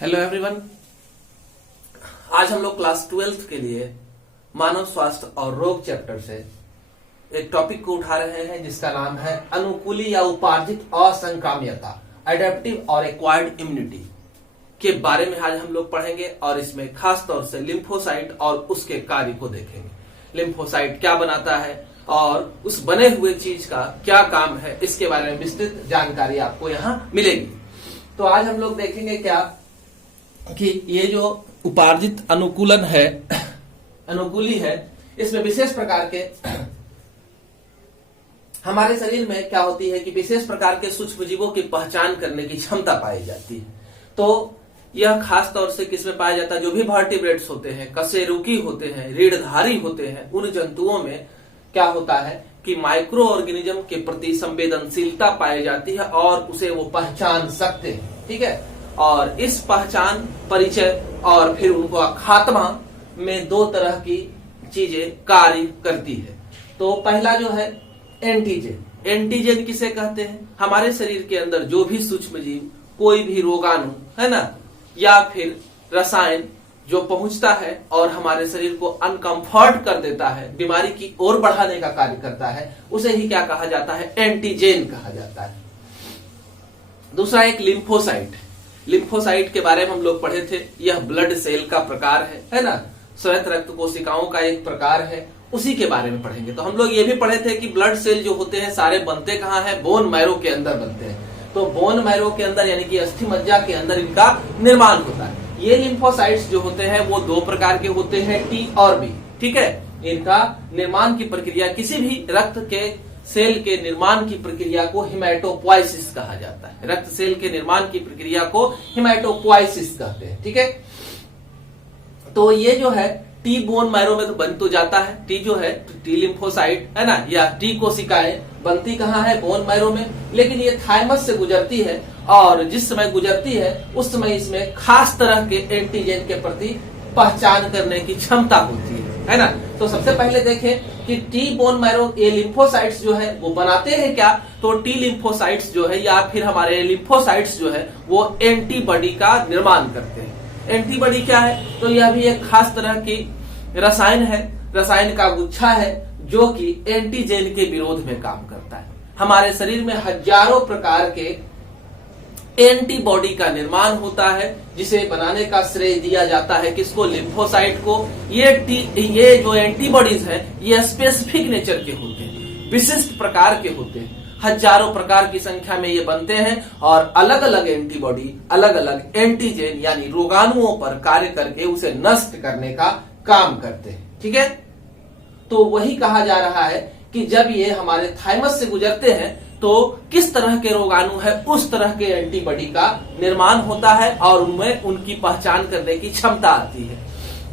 Hello everyone. आज हम लोग क्लास 12th के लिए मानव स्वास्थ्य और रोग चैप्टर से एक टॉपिक को उठा रहे हैं जिसका नाम है अनुकूली या उपार्जित असंक्राम्यता, एडेप्टिव और एक्वायर्ड इम्यूनिटी के बारे में आज हम लोग पढ़ेंगे और इसमें खास तौर से लिम्फोसाइट और उसके कार्य को देखेंगे। लिम्फोसाइट क्या बनाता है और उस बने हुए चीज का क्या काम है, इसके बारे में विस्तृत जानकारी आपको यहाँ मिलेगी। तो आज हम लोग देखेंगे क्या कि ये जो उपार्जित अनुकूलन है, अनुकूली है, इसमें विशेष प्रकार के हमारे शरीर में क्या होती है कि विशेष प्रकार के सूक्ष्म जीवों की पहचान करने की क्षमता पाई जाती है। तो यह खास तौर से किसमें पाया जाता है? जो भी वर्टिब्रेट्स होते हैं, कशेरुकी होते हैं, रीढ़धारी होते हैं, उन जंतुओं में क्या होता है कि माइक्रो ऑर्गेनिज्म के प्रति संवेदनशीलता पाई जाती है और उसे वो पहचान सकते हैं। ठीक है, और इस पहचान, परिचय और फिर उनको खात्मा में दो तरह की चीजें कार्य करती है। तो पहला जो है एंटीजन। एंटीजन किसे कहते हैं? हमारे शरीर के अंदर जो भी सूक्ष्म जीव, कोई भी रोगाणु है ना, या फिर रसायन जो पहुंचता है और हमारे शरीर को अनकंफर्ट कर देता है, बीमारी की ओर बढ़ाने का कार्य करता है, उसे ही क्या कहा जाता है? एंटीजन कहा जाता है। दूसरा एक लिम्फोसाइट। लिम्फोसाइट के बारे में हम लोग पढ़े थे, यह ब्लड सेल का प्रकार है ना, श्वेत रक्त कोशिकाओं का एक प्रकार है, उसी के बारे में पढ़ेंगे। तो हम लोग ये भी पढ़े थे कि ब्लड सेल जो होते हैं सारे बनते कहाँ हैं? बोन मैरो के अंदर बनते हैं। तो बोन मैरो के अंदर यानी कि अस्थि मज्जा के अंदर इनका निर्माण होता है। ये लिम्फोसाइट्स जो होते हैं वो दो प्रकार के होते हैं, टी और बी। ठीक है, इनका निर्माण की प्रक्रिया, किसी भी रक्त के सेल के निर्माण की प्रक्रिया को हिमेटोपोइसिस कहा जाता है। रक्त सेल के निर्माण की प्रक्रिया को हिमेटोपोइसिस कहते हैं। ठीक है, तो ये जो है टी बोन मैरो में तो बन तो जाता है। टी जो है टी लिम्फोसाइट है ना, या टी कोशिकाएं बनती कहाँ है? बोन मैरो में। लेकिन ये थाइमस से गुजरती है और जिस समय गुजरती है उस समय इसमें खास तरह के एंटीजन के प्रति पहचान करने की क्षमता होती है ना। तो सबसे पहले देखें कि टी बोन मैरो ये लिम्फोसाइट्स जो है वो बनाते हैं क्या? तो टी लिम्फोसाइट्स जो है या फिर हमारे लिम्फोसाइट्स जो है वो एंटीबॉडी का निर्माण करते हैं। एंटीबॉडी क्या है? तो यह भी एक खास तरह की रसायन है, रसायन का गुच्छा है जो कि एंटीजन के विरोध में काम करता है। हमारे शरीर में हजारों प्रकार के एंटीबॉडी का निर्माण होता है जिसे बनाने का श्रेय दिया जाता है किसको? लिम्फोसाइट को। ये जो एंटीबॉडीज हैं ये स्पेसिफिक नेचर के होते हैं, विशिष्ट प्रकार के होते हैं, हजारों प्रकार की संख्या में ये बनते हैं और अलग अलग एंटीबॉडी, अलग अलग एंटीजन यानी रोगाणुओं पर कार्य करके उसे नष्ट करने का काम करते हैं। ठीक है, तो वही कहा जा रहा है कि जब ये हमारे थाइमस से गुजरते हैं तो किस तरह के रोगाणु है उस तरह के एंटीबॉडी का निर्माण होता है और उनमें उनकी पहचान करने की क्षमता आती है।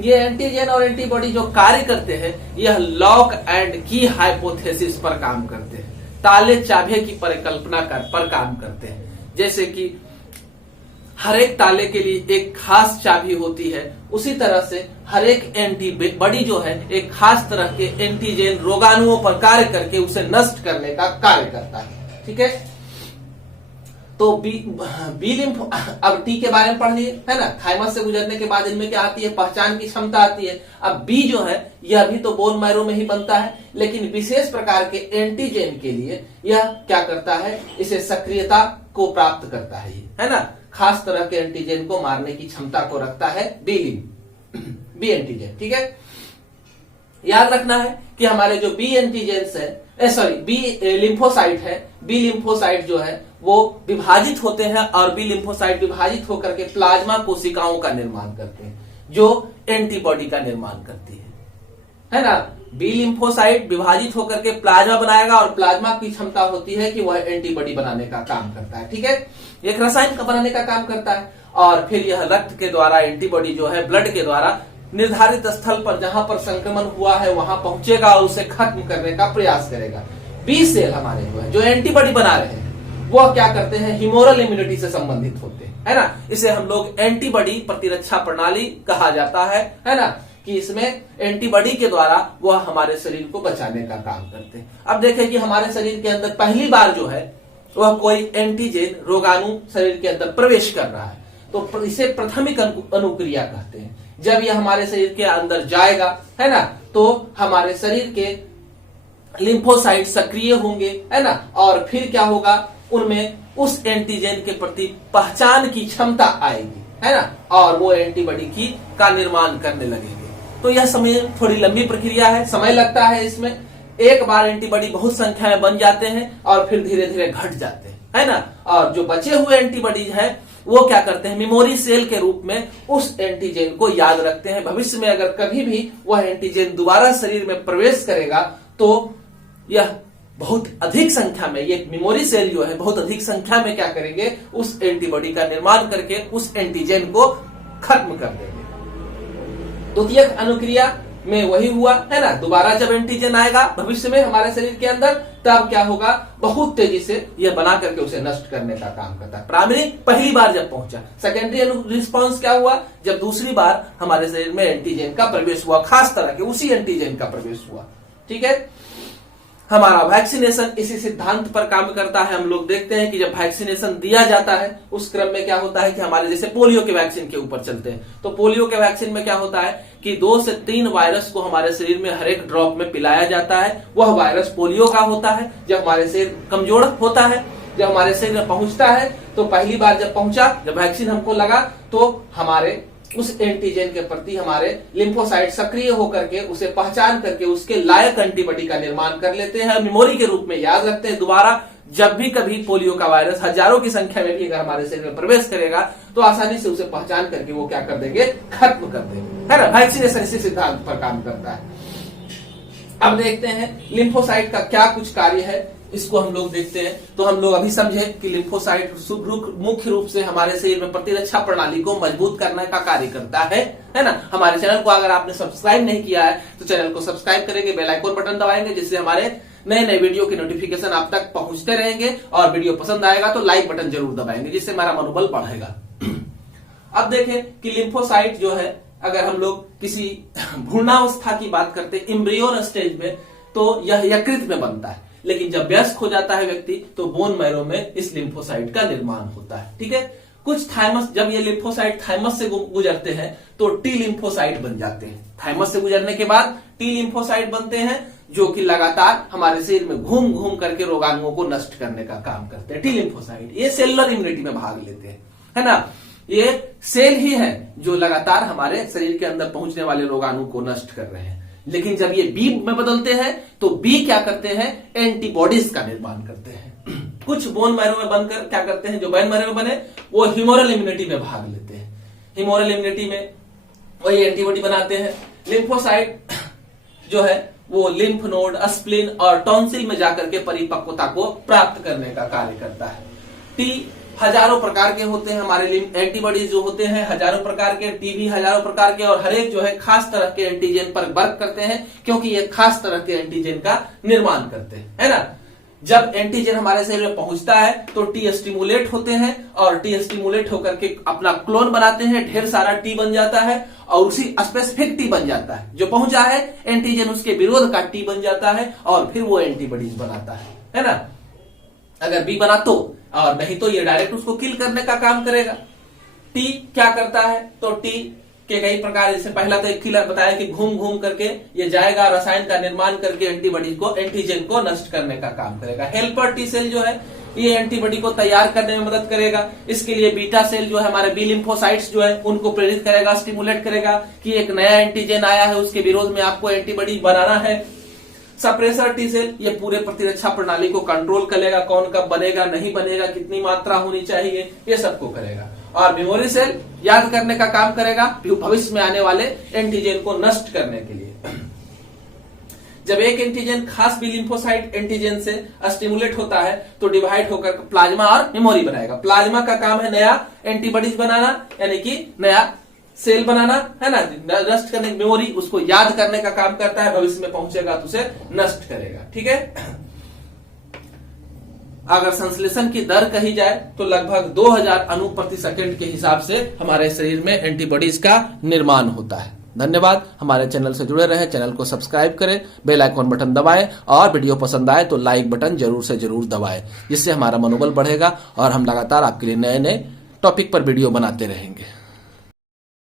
ये एंटीजन और एंटीबॉडी जो कार्य करते हैं यह लॉक एंड की हाइपोथेसिस पर काम करते हैं, ताले चाबे की परिकल्पना पर काम करते हैं। जैसे कि हर एक ताले के लिए एक खास चाबी होती है, उसी तरह से हर एक एंटीबॉडी जो है एक खास तरह के एंटीजन रोगाणुओं पर कार्य करके उसे नष्ट करने का कार्य करता है। ठीक है, तो बी लिम्फो, अब टी के बारे में पढ़ लिए है ना, थाइमस से गुजरने के बाद इनमें क्या आती है? पहचान की क्षमता आती है। अब बी जो है यह भी तो बोन मैरो में ही बनता है, लेकिन विशेष प्रकार के एंटीजन के लिए यह क्या करता है? इसे सक्रियता को प्राप्त करता है ना, खास तरह के एंटीजन को मारने की क्षमता को रखता है बी एंटीजन। ठीक है, याद रखना है कि हमारे जो बी एंटीजेंस है, बी लिम्फोसाइट है, बी लिम्फोसाइट जो है वो विभाजित होते हैं और बी लिम्फोसाइट विभाजित होकर के प्लाज्मा कोशिकाओं का निर्माण करते हैं जो एंटीबॉडी का निर्माण करती है ना। बी लिम्फोसाइट विभाजित होकर के प्लाज्मा बनाएगा और प्लाज्मा की क्षमता होती है कि वह एंटीबॉडी बनाने का काम करता है। ठीक है, एक रसायन का बनाने का काम करता है और फिर यह रक्त के द्वारा एंटीबॉडी जो है ब्लड के द्वारा निर्धारित स्थल पर जहां पर संक्रमण हुआ है वहां पहुंचेगा और उसे खत्म करने का प्रयास करेगा। बी सेल हमारे जो एंटीबॉडी बना रहे हैं वह क्या करते हैं? ह्यूमोरल इम्यूनिटी से संबंधित होते हैं, है ना। इसे हम लोग एंटीबॉडी प्रतिरक्षा प्रणाली कहा जाता है ना, कि इसमें एंटीबॉडी के द्वारा वह हमारे शरीर को बचाने का काम करते हैं। अब देखें कि हमारे शरीर के अंदर पहली बार जो है वह कोई एंटीजन रोगाणु शरीर के अंदर प्रवेश कर रहा है। तो इसे प्राथमिक अनुक्रिया कहते हैं। जब यह हमारे शरीर के अंदर जाएगा, है ना, तो हमारे शरीर के लिम्फोसाइट सक्रिय होंगे, है ना, और फिर क्या होगा, उनमें उस एंटीजन के प्रति पहचान की क्षमता आएगी, है ना, और वो एंटीबॉडी का निर्माण करने लगेंगे। तो यह समय थोड़ी लंबी प्रक्रिया है, समय लगता है इसमें। एक बार एंटीबॉडी बहुत संख्या में बन जाते हैं और फिर धीरे धीरे घट जाते हैं, है ना, और जो बचे हुए एंटीबॉडीज है वो क्या करते हैं, मेमोरी सेल के रूप में उस एंटीजन को याद रखते हैं। भविष्य में अगर कभी भी वह एंटीजन दोबारा शरीर में प्रवेश करेगा तो यह बहुत अधिक संख्या में, ये मेमोरी सेल जो है बहुत अधिक संख्या में क्या करेंगे, उस एंटीबॉडी का निर्माण करके उस एंटीजन को खत्म कर देंगे। द्वितीयक अनुक्रिया में वही हुआ, है ना, दोबारा जब एंटीजन आएगा भविष्य में हमारे शरीर के अंदर, तब क्या होगा, बहुत तेजी से यह बना करके उसे नष्ट करने का काम करता है। प्राइमरी पहली बार जब पहुंचा, सेकेंडरी रिस्पॉन्स क्या हुआ, जब दूसरी बार हमारे शरीर में एंटीजन का प्रवेश हुआ, खास तरह के उसी एंटीजन का प्रवेश हुआ। ठीक है, हमारा वैक्सीनेशन इसी सिद्धांत पर काम करता है। हम लोग देखते हैं कि जब वैक्सीनेशन दिया जाता है उस क्रम में क्या होता है कि हमारे जैसे पोलियो के वैक्सीन के ऊपर चलते हैं, तो पोलियो के वैक्सीन में क्या होता है कि 2 से 3 वायरस को हमारे शरीर में हर एक ड्रॉप में पिलाया जाता है। वह वायरस पोलियो का होता है। जब हमारे शरीर कमजोर होता है, जब हमारे शरीर में पहुंचता है, तो पहली बार जब पहुंचा, जब वैक्सीन हमको लगा, तो हमारे उस एंटीजन के प्रति हमारे लिम्फोसाइट सक्रिय होकर के उसे पहचान करके उसके लायक एंटीबॉडी का निर्माण कर लेते हैं, मेमोरी के रूप में याद रखते हैं। दोबारा जब भी कभी पोलियो का वायरस हजारों की संख्या में भी अगर हमारे शरीर में प्रवेश करेगा तो आसानी से उसे पहचान करके वो क्या कर देंगे, खत्म कर देंगे, है ना। वैक्सीनेशन इसी सिद्धांत पर काम करता है। अब देखते हैं लिम्फोसाइट का क्या कुछ कार्य है, इसको हम लोग देखते हैं। तो हम लोग अभी समझे कि लिम्फोसाइट मुख्य रूप से हमारे शरीर में प्रतिरक्षा प्रणाली को मजबूत करने का कार्य करता है ना। हमारे चैनल को अगर आपने सब्सक्राइब नहीं किया है तो चैनल को सब्सक्राइब करेंगे, बेल आइकन बटन दबाएंगे, जिससे हमारे नए नए वीडियो की नोटिफिकेशन आप तक पहुंचते रहेंगे। और वीडियो पसंद आएगा तो लाइक बटन जरूर दबाएंगे, जिससे हमारा मनोबल बढ़ेगा। अब देखें कि लिम्फोसाइट जो है, अगर हम लोग किसी भ्रूणावस्था की बात करते हैं, एम्ब्रियोन स्टेज में, तो यह यकृत में बनता है, लेकिन जब वयस्क हो जाता है व्यक्ति तो बोन मैरो में इस लिम्फोसाइट का निर्माण होता है। ठीक है, कुछ थाइमस, जब ये लिम्फोसाइट थाइमस से गुजरते हैं तो टी लिम्फोसाइट बन जाते हैं। थाइमस से गुजरने के बाद टी लिम्फोसाइट बनते हैं, जो कि लगातार हमारे शरीर में घूम घूम करके रोगाणुओं को नष्ट करने का काम करते हैं। टी लिम्फोसाइट ये सेलुलर इम्यूनिटी में भाग लेते हैं, है ना। ये सेल ही है जो लगातार हमारे शरीर के अंदर पहुंचने वाले रोगाणु को नष्ट कर रहे हैं। लेकिन जब ये बी में बदलते हैं तो बी क्या करते हैं, एंटीबॉडीज का निर्माण करते हैं। कुछ बोन मैरो में बनकर क्या करते हैं, जो बोन मैरो में बने वो ह्यूमरल इम्यूनिटी में भाग लेते हैं। ह्यूमरल इम्यूनिटी में वही एंटीबॉडी बनाते हैं। लिम्फोसाइट जो है वो लिम्फ नोड, स्प्लीन और टॉन्सिल में जाकर के परिपक्वता को प्राप्त करने का कार्य करता है। टी हजारों प्रकार के होते हैं, हमारे एंटीबॉडीज जो होते हैं हजारों प्रकार के, टीबी हजारों प्रकार के, और हर एक जो है खास तरह के एंटीजन पर वर्क करते हैं, क्योंकि ये खास तरह के एंटीजन का निर्माण करते हैं, है ना। जब एंटीजन हमारे शरीर में पहुंचता है तो टी स्टिमुलेट होते हैं, और टी स्टिमुलेट होकर के अपना क्लोन बनाते हैं, ढेर सारा टी बन जाता है, और उसी स्पेसिफिक टी बन जाता है। जो पहुंचा है एंटीजन उसके विरोध का टी बन जाता है, और फिर वो एंटीबॉडीज बनाता है ना। अगर बी बना तो, और नहीं तो ये डायरेक्ट उसको किल करने का काम करेगा। टी क्या करता है, तो टी के कई प्रकार, जैसे पहला तो एक खिला बताया कि घूम घूम करके ये जाएगा, रसायन का निर्माण करके एंटीबॉडी को, एंटीजन को नष्ट करने का काम करेगा। हेल्पर टी सेल जो है ये एंटीबॉडी को तैयार करने में मदद करेगा। इसके लिए बीटा सेल जो है हमारे बी लिम्फोसाइट्स जो है उनको प्रेरित करेगा, स्टिमुलेट करेगा कि एक नया एंटीजन आया है, उसके विरोध में आपको एंटीबॉडी बनाना है। सप्रेसर टी सेल ये पूरे प्रतिरक्षा प्रणाली को कंट्रोल करेगा, कौन कब बनेगा, नहीं बनेगा, कितनी मात्रा होनी चाहिए, ये सबको करेगा। और मेमोरी सेल याद करने का काम करेगा, भविष्य में आने वाले एंटीजन को नष्ट करने के लिए। जब एक एंटीजन खास बी लिम्फोसाइट एंटीजन से स्टिमुलेट होता है तो डिवाइड होकर प्लाज्मा और मेमोरी बनाएगा। प्लाज्मा का काम है नया एंटीबॉडीज बनाना, यानी कि नया सेल बनाना, है ना, नष्ट करने की मेमोरी, उसको याद करने का काम करता है, भविष्य में पहुंचेगा तो उसे नष्ट करेगा। ठीक है, अगर संश्लेषण की दर कही जाए तो लगभग 2000 अणु प्रति सेकंड के हिसाब से हमारे शरीर में एंटीबॉडीज का निर्माण होता है। धन्यवाद। हमारे चैनल से जुड़े रहे, चैनल को सब्सक्राइब करें, बेल आइकन बटन दबाएं, और वीडियो पसंद आए तो लाइक बटन जरूर से जरूर दबाएं, जिससे हमारा मनोबल बढ़ेगा और हम लगातार आपके लिए नए नए टॉपिक पर वीडियो बनाते रहेंगे।